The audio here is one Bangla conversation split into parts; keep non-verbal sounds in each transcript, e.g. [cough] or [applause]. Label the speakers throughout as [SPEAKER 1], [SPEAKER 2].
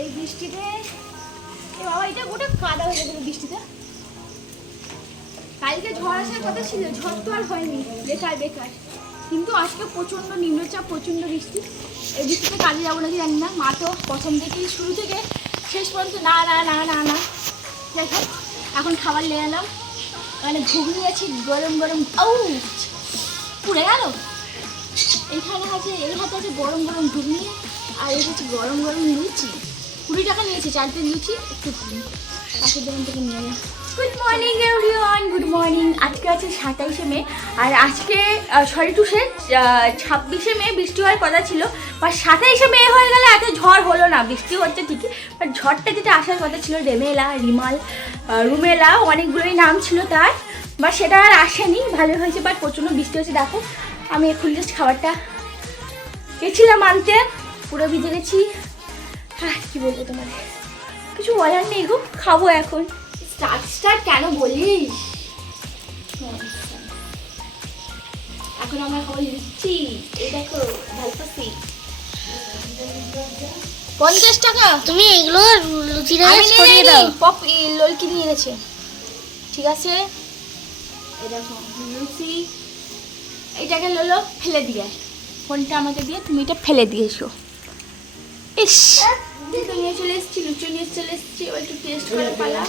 [SPEAKER 1] এই বৃষ্টিতে। এ বাবা, এটা গোটা কাদা হয়ে গেছে বৃষ্টিতে। কালকে ঝড় আসার কথা ছিল, ঝড় তো আর হয়নি। বেকার বেকার। কিন্তু আজকে প্রচণ্ড নিম্নচাপ, প্রচণ্ড বৃষ্টি। এই বৃষ্টিতে কাজে যাব নাকি জানি না। মা তো প্রথম থেকেই শুরু থেকে শেষ পর্যন্ত না না না না না। দেখো এখন খাবার নিয়ে এলাম। মানে ঘুগনি আছে, গরম গরম। ও পুড়ে গেল। এখানে আছে, এর হাতে আছে গরম গরম ঘুগনি, আর এই হচ্ছে গরম গরম লুচি। কুড়ি টাকা নিয়েছি চারটে লুচি একটু পাশের দোকান থেকে নিয়ে good morning everyone good morning আজকে আছে সাতাইশে মে, আর আজকে সরি টু সে ছাব্বিশে মে বৃষ্টি হওয়ার কথা ছিল বা সাতাইশে মে হয়ে গেলে এত ঝড় হলো না, বৃষ্টি হচ্ছে ঠিকই বাট ঝড়টা যেটা আসার কথা ছিল, রেমেলা, রিমাল রুমেলা, অনেকগুলোই নাম ছিল তার বা সেটা আর আসেনি ভালো হয়েছে বাট প্রচণ্ড বৃষ্টি হচ্ছে দেখো। আমি এখন জাস্ট খাবারটা গেছিলাম আনতে, পুরো ভিজে গেছি হ্যাঁ কী বলব তোমাদের কিছু বলার নেই গো খাব এখন। স্টার্ট স্টার্ট কেন বলিস? এখন আমরা খাব লিচি। এই দেখো ঝালপাসি পঞ্চাশ টাকা?
[SPEAKER 2] তুমি এগুলো
[SPEAKER 1] আমি
[SPEAKER 2] ছড়িয়ে দাও।
[SPEAKER 1] পপ ই, ললকি নিয়ে গেছে। ঠিক আছে? এই দেখো লুচি। এইটাকে ললো ফেলে দিয়ে। ফোনটা আমাকে দিয়ে তুমি এটা ফেলে দিয়েছ ইস। নিয়ে চলে এসেছি লুচি নিয়ে চলে এসেছি এবার একটু টেস্ট করে পালা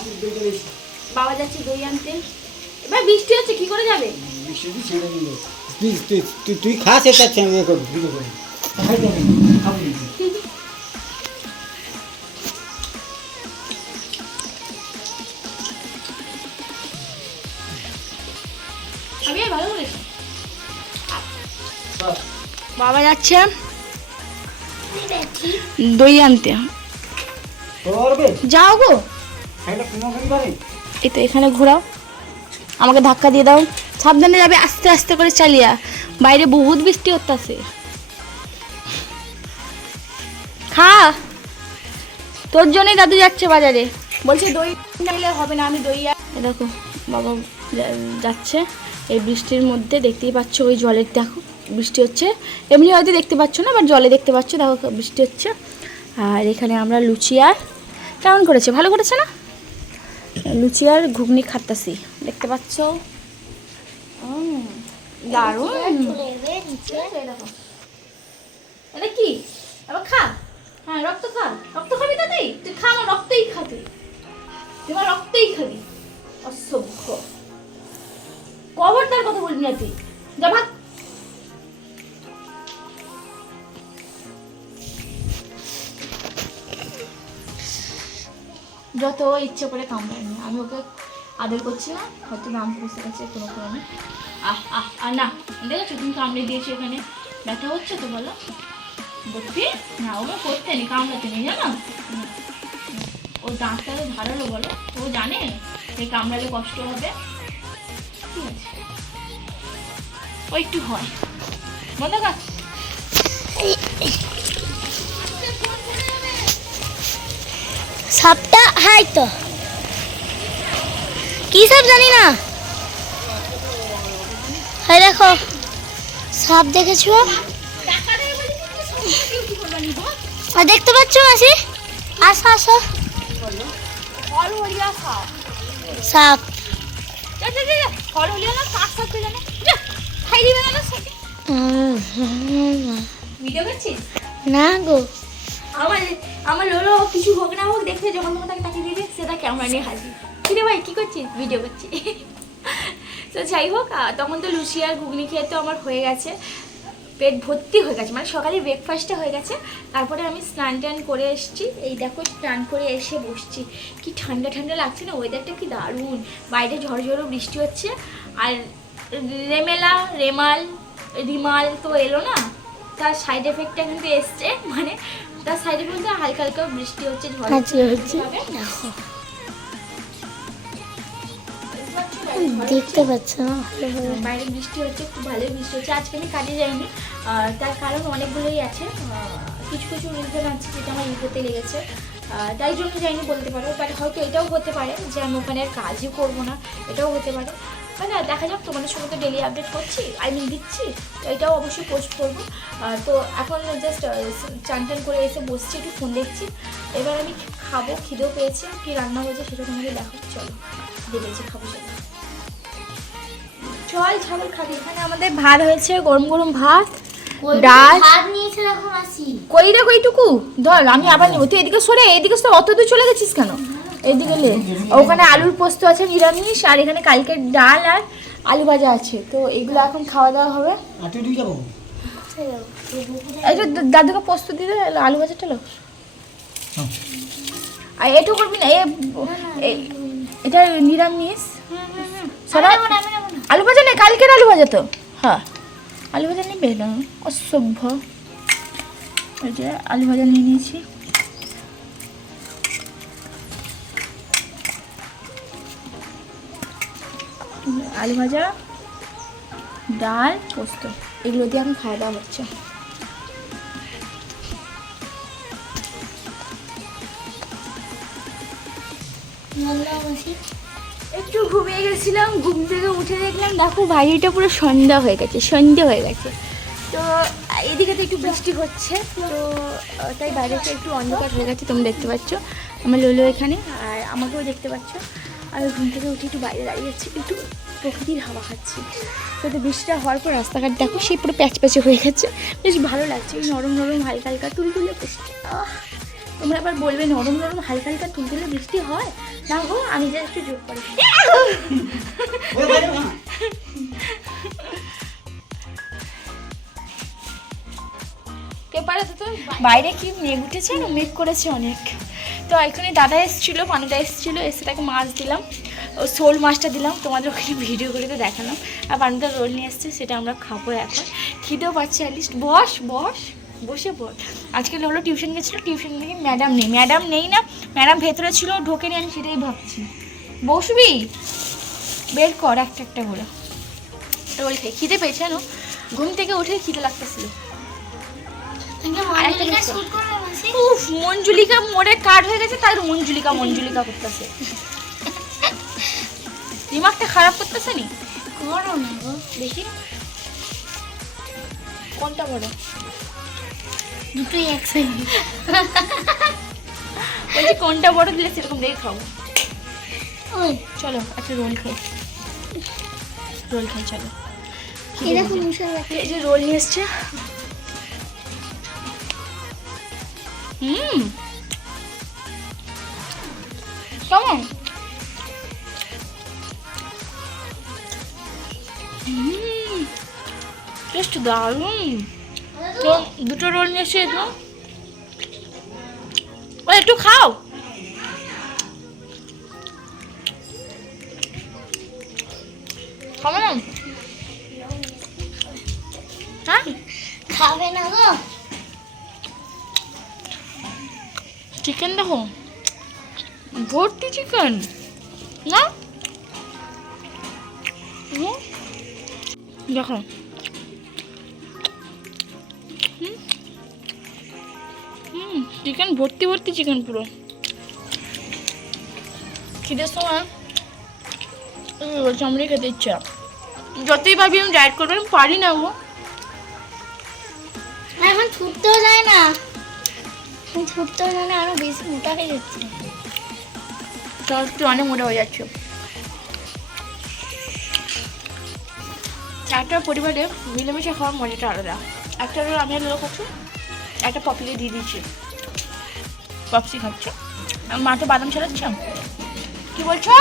[SPEAKER 1] বাবা যাচ্ছে দই আনতে। এবার বৃষ্টি হচ্ছে কি করে যাবে?
[SPEAKER 3] তুই তুই তুই তুই খা সেটা আমি করব ভিডিও করব
[SPEAKER 1] দই আনতে। যাও গো। এই তো এখানে ঘোরাও। আমাকে ধাক্কা দিয়ে দাও। সাবধানে যাবে আস্তে আস্তে করে চালিয়া। বাইরে বহুত বৃষ্টি হচ্ছে খা। তোর জন্যই দাদু যাচ্ছে বাজারে। বলছে দই নিলে হবে না আমি দই আর- দেখো বাবা যাচ্ছে। এই বৃষ্টির মধ্যে দেখতেই পাচ্ছ ওই জলের দেখো বৃষ্টি হচ্ছে। এমনি হয়তো দেখতে পাচ্ছ না বাট জলে দেখতে পাচ্ছ দেখো বৃষ্টি হচ্ছে। আর এখানে আমরা লুচি আর কেমন করেছে? ভালো করেছে না? লুচি আর ঘুগনি খাতাছি দেখতে পাচ্ছ? দারুণ। কি? খা। হ্যাঁ রক্ত খা। রক্ত খাবি তুই? খা, আমার রক্তই তুই। আমার রক্তই খাবি। কথা বলবি না তুই। যা যত ইচ্ছে করে কামড়ায় না আমি ওকে আদর করছি না, হয়তো নাম বসে গেছে, কোনো কারণে আহ আহ, আর না, দেখেছ তুমি কামড়ে দিয়েছ এখানে? ব্যথা হচ্ছে তো বলো। বলবি না, ওকে করতে নি কামড়াতে নেই, জানো? না। ও দাঁতটা তো ধারালো বলো। ও জানে যে কামড়ালে কষ্ট হবে। ঠিক আছে। ও একটু হয়। বলো গা
[SPEAKER 2] সাপটা হাই তো। কি সাপ জানি না? হাই দেখো সাপ দেখেছ? আর দেখতে পাচ্ছ মাসি? আসো আসো।
[SPEAKER 1] ফল
[SPEAKER 2] সাপ
[SPEAKER 1] না
[SPEAKER 2] গো।
[SPEAKER 1] আমার আমার লোলো কিছু হোক না হোক, দেখে যখন তখন তাকে তাকিয়ে দিবে সেটা ক্যামেরা নিয়ে হাজির। কিরে ভাই, কী করছিস? ভিডিও করছি। তো যাই হোক তখন তো লুচি আর ঘুগনি খেয়ে তো আমার হয়ে গেছে। পেট ভর্তি হয়ে গেছে মানে সকালে ব্রেকফাস্টটা হয়ে গেছে। তারপরে আমি স্নান টান করে এসেছি। এই দেখো, স্নান করে এসে বসছি। কি ঠান্ডা ঠান্ডা লাগছে না? ওয়েদারটা কি দারুণ। বাইরে ঝড় ঝড়ো বৃষ্টি হচ্ছে। আর রেমেলা, রেমাল, রিমাল তো এলো না। তার সাইড এফেক্টটা কিন্তু এসছে। মানে তার সাইডে বলতে হালকা হালকা বৃষ্টি হচ্ছে ঝড়
[SPEAKER 2] আচ্ছা, হচ্ছে। দেখতে পাচ্ছ?
[SPEAKER 1] বাইরে বৃষ্টি হচ্ছে খুব ভালোই বৃষ্টি হচ্ছে। আজকে আমি কাজে যাইনি। আর তার কারণ অনেকগুলোই আছে। কিছু কিছু রিজন আছে যেটা আমার ইউটিউবে লেগেছে। তাই জন্য যাইনি বলতে পারো বাট হয়তো এটাও হতে পারে যে আমি ওখানে আর কাজই করব না, এটাও হতে পারে। মানে দেখা যাক, তোমাদের সঙ্গে তো ডেলি আপডেট করছি আই মিন দিচ্ছি, তো এটাও অবশ্যই পোস্ট করব। তো এখন জাস্ট চান টান করে এসে বসছি, একটু ফোন দেখছি। এবার আমি খাব, খিদেও পেয়েছে, কি রান্না হয়েছে সেটা তোমাকে দেখো চলো দেখেছি খাব সেটা। চল ছাগল খাবি। এখানে আমাদের ভাত হয়েছে গরম গরম ভাত ডাল?
[SPEAKER 2] দেখো
[SPEAKER 1] কই রে কইটুকু? ধর আমি আবার নেব তুই এদিকে সরে এদিকে সরে অত দূর চলে গেছিস কেন? এদিকে লে ওখানে আলুর পোস্ত আছে নিরামিষ আর এখানে কালকের ডাল আর আলু ভাজা আছে। তো এগুলো এখন খাওয়া দাওয়া হবে। এই যে দাদুকে পোস্ত দিয়ে দে, আলু ভাজাটা লো।
[SPEAKER 3] হ্যাঁ।
[SPEAKER 1] আর এটু করবি না এ- এই- এটা নিরামিষ। সারা আলু ভাজা নেই কালকের আলু ভাজা তো। হ্যাঁ। আলু ভাজা নেবে না অসভ্য। ওই যে আলু ভাজা নিয়ে নিয়েছি। আলু ভাজা, ডাল, পোস্ত। এগুলো দিয়ে আমি খাওয়া দাওয়া হচ্ছে। একটু ঘুমিয়ে গেছিলাম, ঘুম থেকে উঠে দেখলাম, দেখো বাইরেটা পুরো সন্ধ্যা হয়ে গেছে, সন্ধ্যা হয়ে গেছে। তো এদিকে তো একটু বৃষ্টি হচ্ছে, তো তাই বাইরেটা একটু অন্ধকার হয়ে গেছে তুমি দেখতে পাচ্ছ। আমার লোলো এখানে, আর আমাকেও দেখতে পাচ্ছ। আমি ঘুম থেকে উঠে একটু বাইরে দাঁড়িয়ে আছি, একটু প্রকৃতির হাওয়া খাচ্ছি। তো বৃষ্টিটা হওয়ার পর রাস্তাঘাট দেখো, সেই পুরো প্যাচ প্যাচে হয়ে গেছে। বেশ ভালো লাগছে নরম নরম হালকা হালকা তুলতুলে বৃষ্টি। তোমরা আবার বলবে নরম নরম হালকা হালকা তুলতুলে বৃষ্টি হয়? না গো আমি যে একটু জোর করি।
[SPEAKER 3] বাইরে
[SPEAKER 1] পেপারে তো বাইরে। কি মেঘ উঠেছে না মেঘ করেছে অনেক। তো এখানে দাদা এসেছিল পানুদা এসেছিল এসে তাকে মাছ দিলাম। ও শোল মাছটা দিলাম তোমাদের ওখানে ভিডিও করে তো দেখালাম। আর পানুদা রোল নিয়ে এসছে সেটা আমরা খাব এখন। খিদেও পাচ্ছে অ্যাটলিস্ট বস বস। বসে বল আজকে লোলো টিউশন গেছিল টিউশন থেকে ম্যাডাম নেই। ম্যাডাম নেই না ম্যাডাম ভেতরে ছিল ঢোকে নি আমি সেটাই ভাবছি। বসবি? বের কর একটা একটা করে রোল খেয়ে খিদে পেয়েছে জানো? ঘুম থেকে উঠে খিদে লাগতেছিল। উফ মঞ্জুলিকা মোড়ে কাট হয়ে গেছে তাই মঞ্জুলিকা মঞ্জুলিকা করতেছে। দিমাগটা খারাপ করতেছে নি?
[SPEAKER 2] করো না
[SPEAKER 1] দেখি কোনটা বড়
[SPEAKER 2] দুটোই একসাথে
[SPEAKER 1] বলছি কোনটা বড় দিলে সেরকম দেখে খাব চলো একটা রোল খাই। রোল খাই চলো।
[SPEAKER 2] এরকম
[SPEAKER 1] এই যে রোল নিয়ে এসছে। হুম। কেমন? টেস্ট দারুণ। তো দুটো রোল নিয়ে এসে তো ও একটু খাও। খাবে না? হ্যাঁ?
[SPEAKER 2] খাবে না গো।
[SPEAKER 1] চিকেন দেখো ভর্তি চিকেন না? দেখো। চিকেন ভর্তি ভর্তি চিকেন পুরো। খিদের সময় চামড়ি খেতে ইচ্ছা। যতই ভাবি আমি ডায়েট করব আমি পারি না গো।
[SPEAKER 2] এখন ছুটতেও যায় না। ছুটতেও যায় না আরও বেশি মোটা হয়ে যাচ্ছে।
[SPEAKER 1] তাহলে একটু অনেক মোটা হয়ে যাচ্ছে। একটা পরিবারে মিলেমিশে খাওয়ার মজাটা আলাদা। একটা আমি লোক খাচ্ছি একটা পপিকে দিয়ে দিচ্ছি। পপসি খাচ্ছ? আর মা তো বাদাম ছাড়াচ্ছ কি বলছো?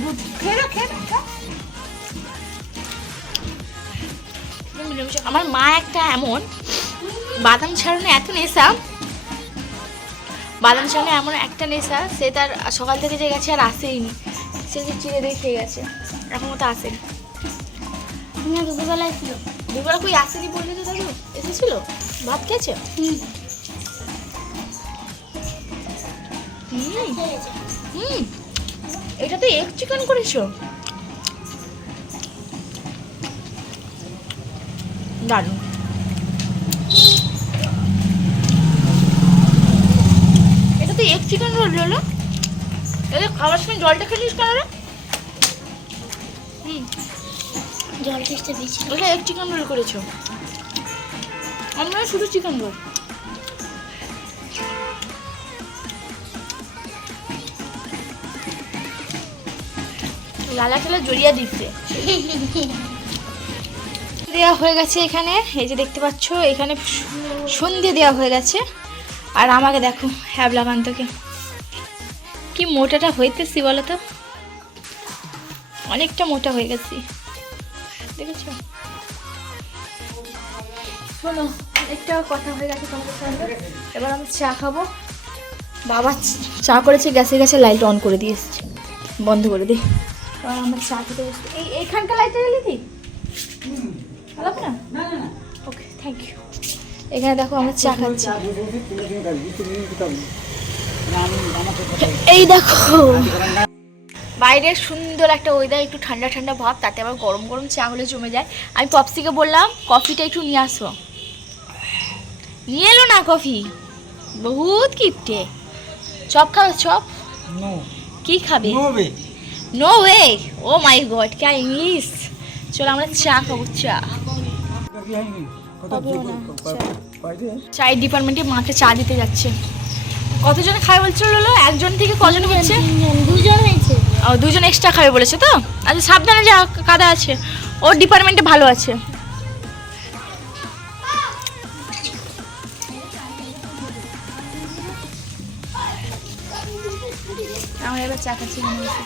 [SPEAKER 1] দুধ খেয়ে খেয়ে। আমার মা একটা এমন বাদাম ছাড়ানো এত নেশা। বাদাম ছাড়ানো এমন একটা নেশা সে তার সকাল থেকে যে গেছে আর আসেইনি। সে যে চিড়ে দিয়ে খেয়ে গেছে। এখন তো আসেনি।
[SPEAKER 2] দুপুরবেলায় ছিল?
[SPEAKER 1] দুপুরে কই আসেনি বললে তো দাদু? এসেছিল? ভাত খেয়েছে? হুম। এটা তো এগ চিকেন করেছ? দারুণ। এটা তো এক চিকেন রোল হলো এদের খাবার সময় জলটা খেলিস কেন রে? হুম।
[SPEAKER 2] জল টেস্টে বেশি
[SPEAKER 1] ওটা এক চিকেন রোল করেছ। আমরা শুধু চিকেন রোল। লালা খেলা জড়িয়ে দিচ্ছে। [laughs] দেওয়া হয়ে গেছে এখানে। এই যে দেখতে পাচ্ছ এখানে সন্ধে দেওয়া হয়ে গেছে। আর আমাকে দেখো হ্যাবলাকান্তকে কি মোটাটা হইতেছি বলো তো? অনেকটা মোটা হয়ে গেছি। দেখেছ? শোনো, একটা কথা হয়ে গেছে তোমাদের সঙ্গে। এবার আমি চা খাব। বাবা চা করেছে, গ্যাসে গ্যাসে লাইট অন করে দিয়ে এসছে। বন্ধ করে দিই এবার আমরা চা খেতে বসছি। এই, এইখানকার লাইটটা জ্বালিয়ে দিই ভালো না? ওকে থ্যাংক ইউ এখানে দেখো, আমরা চা খাচ্ছি। এই দেখো। বাইরে সুন্দর একটা ওয়েদার একটু ঠান্ডা ঠান্ডা ভাব তাতে আবার গরম গরম চা হলে জমে যায়। আমি পপসিকে বললাম কফিটা একটু নিয়ে আসো। নিয়ে এলো না কফি? বহুত কিপটে। চপ খাবে চপ?
[SPEAKER 3] নো
[SPEAKER 1] কি খাবে?
[SPEAKER 3] No
[SPEAKER 1] way oh my God ক্যা ইংলিশ। চলো আমরা চা খাব চা।
[SPEAKER 3] কি
[SPEAKER 1] চায়ের ডিপার্টমেন্টে মাকে চা দিতে যাচ্ছে। কতজন খাবে বলছিল একজন থেকে কজন হচ্ছে?
[SPEAKER 2] তিনজন দুজন হয়েছে।
[SPEAKER 1] ও দুজন এক্সট্রা খাবে বলেছে তো? আচ্ছা সাবধানে যা কাদা আছে। ওর ডিপার্টমেন্টে ভালো আছে। আমরা এবার চা খাচ্ছি। আমার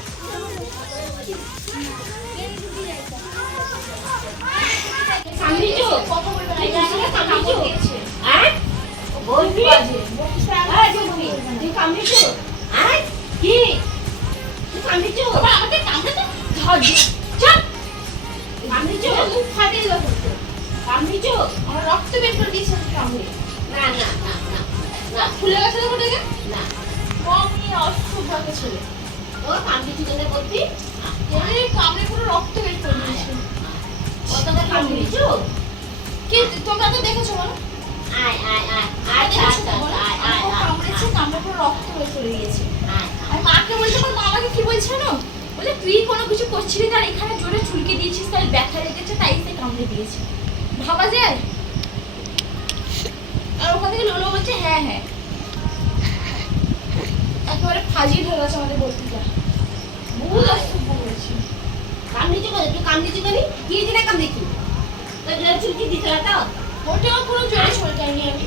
[SPEAKER 1] রক্ত বের করে দিয়েছে কামড়ে। ফুলে গেছে দেখো দেখে কম নিয়ে অসুভাগ্য ছেলে। এই কামড়ে পুরো রক্ত বের করে দিয়েছে। কি তোমরা তো দেখেছ বলো। কামড়েছে কামড়ে পুরো রক্ত বের করে দিয়েছে। আর মাকে বলছে আমার মা আমাকে কি বলছে না বলে তুই কোনো কিছু করছিলি তার এখানে জোরে চুলকে দিয়েছিস তাই ব্যথা লেগেছে তাই সে কামড়ে দিয়েছে। ভাবা যায়? আর ওখান থেকে লোলো বলছে হ্যাঁ হ্যাঁ। একেবারে ফাজিল হয়ে গেছে আমাদের বলতে বহুত অসভ্য করেছে ওটাও কোনো জোরে চলকাইনি আমি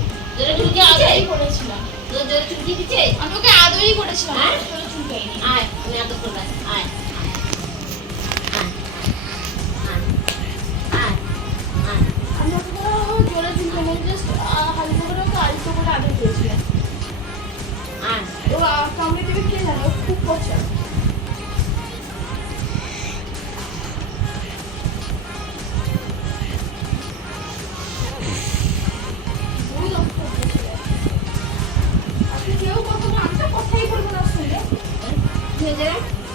[SPEAKER 1] ওকে আদরই করেছিলাম আমি ওকে আদরই করেছিলাম
[SPEAKER 4] হ্যাঁ?
[SPEAKER 1] জোরে চুলকাইনি আমি ওকে কোনো জোরে চুলকাইনি জাস্ট হালকা করে ওকে আলতো করে আদর করেছিলাম। ও আহ, কামড়ে দেবে কে জানো খুব পছন্দ।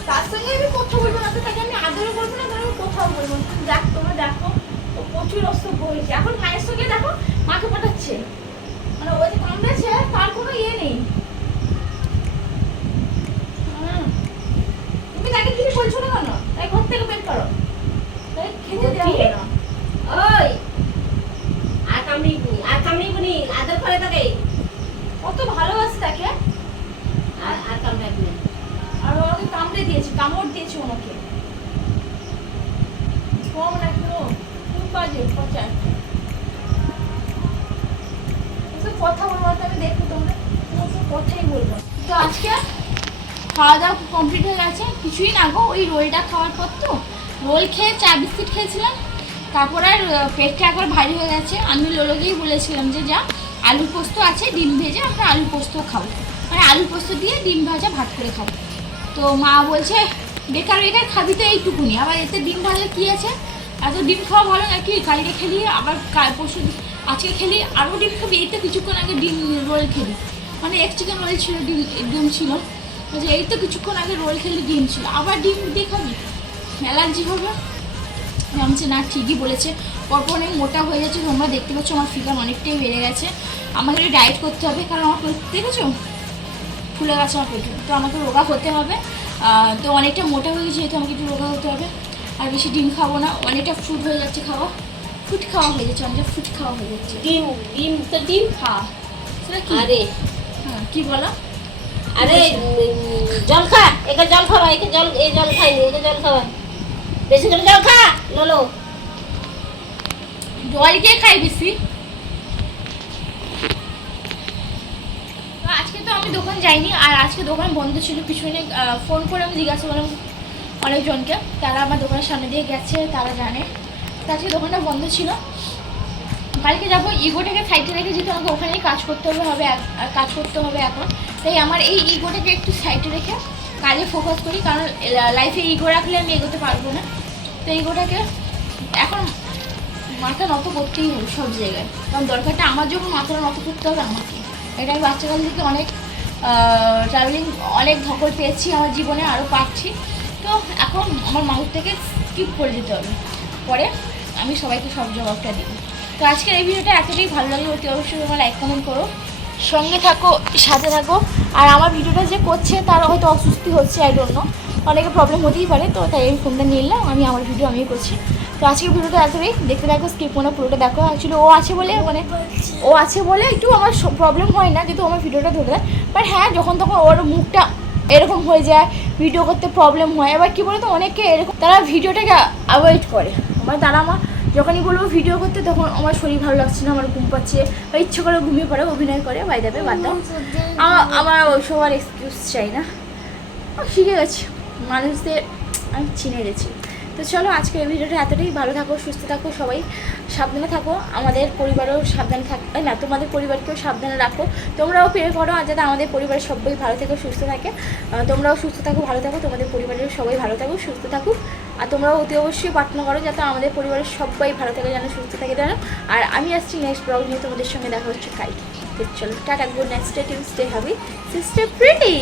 [SPEAKER 1] তার সঙ্গে আমি কথা বলব না তো তাকে আমি আদরও করব না তার আমি কথাও বলব না। তুমি দেখ তোমরা দেখো ও প্রচুর অসভ্য হয়েছে। এখন মায়ের সঙ্গে দেখো মাকে পাঠাচ্ছে। মানে ওই যে কামড়েছে তার কোনো ইয়ে নেই। তুমি তাকে কিছু বলছো না কেন? তাই ঘর থেকে বের করো। তাই খেতে দেওয়া হবে না। কত ভালোবাসে তাকে। আর ও আমাকে কামড়ে দিয়েছে, কামড় দিয়েছে ওনাকে। কম না কেন খুব বাজে, পচা। কথা বলব তো আমি দেখব তোমরা কোনো কথাই বলব তো আজকে খাওয়া দাওয়া কমপ্লিট হয়ে গেছে, কিছুই না গো, ওই রোলটা খাওয়ার পর তো। রোল খেয়ে চা, বিস্কিট খেয়েছিলাম, তারপর আর পেটটা একবার ভারী হয়ে গেছে। আমি লোলোকেই বলেছিলাম যে, যা, আলু পোস্ত আছে, ডিম ভেজে আমরা আলু পোস্ত খাব। মানে আলু পোস্ত দিয়ে ডিম ভাজা, ভাত করে খাব। তো মা বলছে, বেকার বেকার খাবি তো এইটুকুনি। আবার এতে ডিম ভাজা কী আছে? এত ডিম খাওয়া ভালো নাকি? কালকে খেলি, আবার কাল পরশু আজকে খেলি, আরও ডিম খাবি? এই তো কিছুক্ষণ আগে ডিম রোল খেলি। মানে এক চিকেন রোল ছিল, ডিম ডিম ছিল। বলছে, এই তো কিছুক্ষণ আগে রোল খেলি, ডিম ছিল। আবার ডিম দিয়ে খাবি? অ্যালার্জি হবে? আমি না, ঠিকই বলেছে। পরপর অনেক মোটা হয়ে যাচ্ছে, তোমরা দেখতে পাচ্ছ, আমার ফিগার অনেকটাই বেড়ে গেছে। আমাকে ডায়েট করতে হবে, কারণ আমার দেখেছ? ফুলে গেছে আমার পেটে। তো আমাকে রোগা হতে হবে। তো অনেকটা মোটা হয়ে গেছে যেহেতু আমাকে একটু রোগা হতে হবে। আর বেশি ডিম খাব না অনেকটা ফ্রুট হয়ে যাচ্ছে খাওয়া। ফ্রুট খাওয়া হয়ে যাচ্ছে অনেকটা ফ্রুট খাওয়া হয়ে যাচ্ছে।
[SPEAKER 4] ডিম ডিম তো ডিম?
[SPEAKER 1] হ্যাঁ। সেটা কি?
[SPEAKER 4] আরে।
[SPEAKER 1] হ্যাঁ কী বলো?
[SPEAKER 4] আরে জল খা একে জল খাওয়া একে জল এই জল খাইনি একে জল খাওয়া। বেশি করে জল খা ললো।
[SPEAKER 1] জল কে খাই বেশি? তো আমি দোকান যাইনি, আর আজকে দোকান বন্ধ ছিল পিছনে ফোন করে আমি জিজ্ঞাসা করলাম অনেকজনকে। তারা আমার দোকানের সামনে দিয়ে গেছে, তারা জানে। তো আজকে দোকানটা বন্ধ ছিল। কালকে যাব ইগোটাকে সাইডে রেখে যেহেতু আমাকে ওখানেই কাজ করতে হবে হবে কাজ করতে হবে এখন। তাই আমার এই ইগোটাকে একটু সাইডে রেখে কাজে ফোকাস করি, কারণ লাইফে ইগো রাখলে আমি এগোতে পারব না। তো ইগোটাকে এখন মাথা নত করতেই হবে সব জায়গায়। কারণ দরকারটা আমার যখন মাথাটা নত করতে হবে আমাকে। এটা আমি বাচ্চাকাল থেকে অনেক অনেক ধকল পেয়েছি আমার জীবনে আরও পাচ্ছি। তো এখন আমার মাউথ থেকে স্কিপ করে দিতে হবে। পরে আমি সবাইকে সব জবাবটা দিই তো আজকের এই ভিডিওটা এতটাই ভালো লাগলে, অতি অবশ্যই আমার লাইক কমেন্ট করো। সঙ্গে থাকো, সাথে থাকো। আর আমার ভিডিওটা যে করছে, তার হয়তো অসুস্থি হচ্ছে আই ডোন্ট নো অনেকে প্রবলেম হতেই পারে, তো তাই আমি ফোনটা নিলাম, আমি আমার ভিডিও আমিও করছি। তো আজকের ভিডিওটা এতটাই। দেখতে দেখো স্কিপ মনে পুরোটা দেখো। অ্যাকচুয়ালি ও আছে বলে মানে ও আছে বলে একটু আমার প্রবলেম হয় না, যেহেতু আমার ভিডিওটা ধরে দেয় বাট হ্যাঁ যখন তখন ওর মুখটা এরকম হয়ে যায় ভিডিও করতে প্রবলেম হয়। এবার কী বলতো অনেকে এরকম, তারা ভিডিওটাকে অ্যাভয়েড করে। মানে তারা আমার যখনই বলব ভিডিও করতে, তখন আমার শরীর ভালো লাগছে না, আমার ঘুম পাচ্ছে। বা ইচ্ছে করে ঘুমিয়ে পড়ে, অভিনয় করে বাই দেবে বাদ দাও। আমার আর এক্সকিউজ চাই না। শিখে গেছি। মানুষদের আমি চিনে গেছি। তো চলো আজকে এই ভিডিওটা এতটাই। ভালো থাকো, সুস্থ থাকো সবাই। সাবধানে থাকো। আমাদের পরিবারও সাবধানে থাক না, তোমাদের পরিবারকেও সাবধানে রাখো। তোমরাও প্রে করো, আর যাতে আমাদের পরিবারের সবাই ভালো থেকো সুস্থ থাকে। তোমরাও সুস্থ থাকো, ভালো থাকো। তোমাদের পরিবারের সবাই ভালো থাকো, সুস্থ থাকুক। আর তোমরাও অতি অবশ্যই প্রার্থনা করো, যাতে আমাদের পরিবারের সবাই ভালো থাকে যেন সুস্থ থাকে যেন আর আমি আসছি নেক্সট ব্লগ নিয়ে, তোমাদের সঙ্গে দেখা হচ্ছে কালকে। চলো, tata good night stay team stay heavy stay pretty